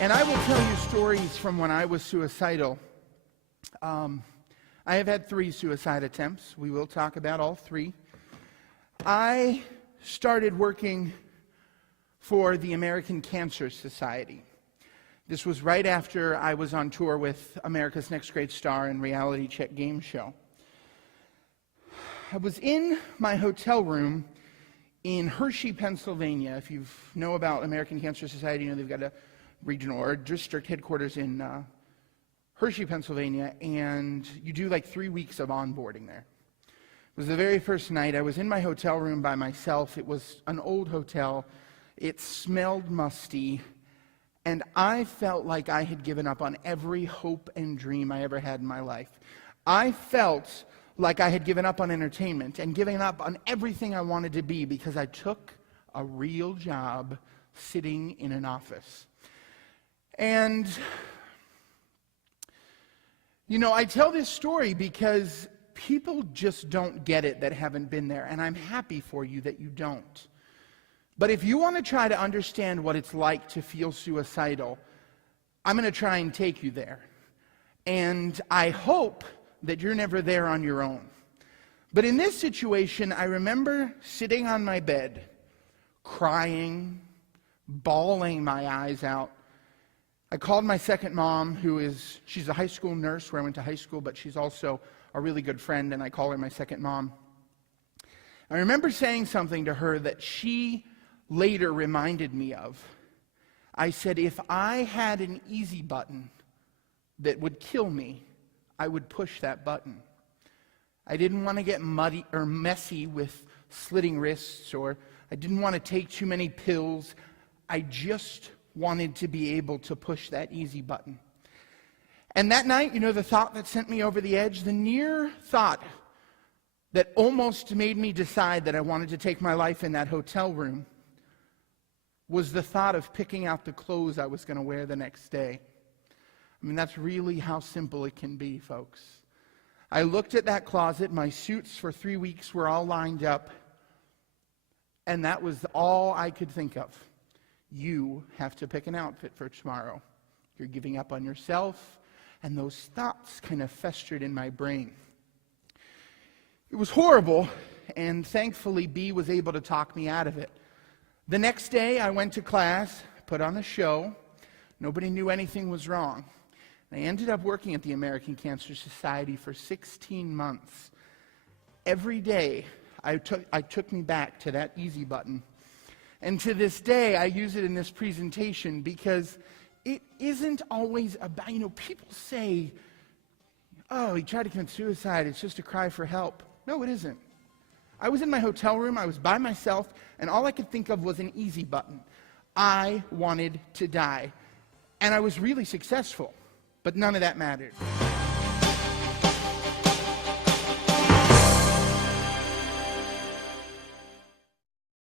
And I will tell you stories from when I was suicidal. I have had 3 suicide attempts. We will talk about all 3. I started working for the American Cancer Society. This was right after I was on tour with America's Next Great Star and Reality Check game show. I was in my hotel room in Hershey, Pennsylvania. If you know about American Cancer Society, you know they've got a regional or district headquarters in Hershey, Pennsylvania, and you do like 3 weeks of onboarding there. It was the very first night. I was in my hotel room by myself. It was an old hotel. It smelled musty, and I felt like I had given up on every hope and dream I ever had in my life. I felt like I had given up on entertainment and given up on everything I wanted to be because I took a real job sitting in an office. And, you know, I tell this story because people just don't get it that haven't been there, and I'm happy for you that you don't. But if you want to try to understand what it's like to feel suicidal, I'm going to try and take you there. And I hope that you're never there on your own. But in this situation, I remember sitting on my bed, crying, bawling my eyes out. I called my second mom, she's a high school nurse where I went to high school, but she's also a really good friend, and I call her my second mom. I remember saying something to her that she later reminded me of. I said, if I had an easy button that would kill me, I would push that button. I didn't want to get muddy or messy with slitting wrists, or I didn't want to take too many pills. I just wanted to be able to push that easy button. And that night, you know, the thought that sent me over the edge, the near thought that almost made me decide that I wanted to take my life in that hotel room was the thought of picking out the clothes I was going to wear the next day. I mean, that's really how simple it can be, folks. I looked at that closet. My suits for 3 weeks were all lined up, and that was all I could think of. You have to pick an outfit for tomorrow. You're giving up on yourself, and those thoughts kind of festered in my brain. It was horrible, and thankfully B was able to talk me out of it. The next day I went to class, put on a show. Nobody knew anything was wrong. I ended up working at the American Cancer Society for 16 months. Every day I took me back to that easy button. And to this day, I use it in this presentation because it isn't always about, people say, oh, he tried to commit suicide, it's just a cry for help. No, it isn't. I was in my hotel room, I was by myself, and all I could think of was an easy button. I wanted to die. And I was really successful, but none of that mattered.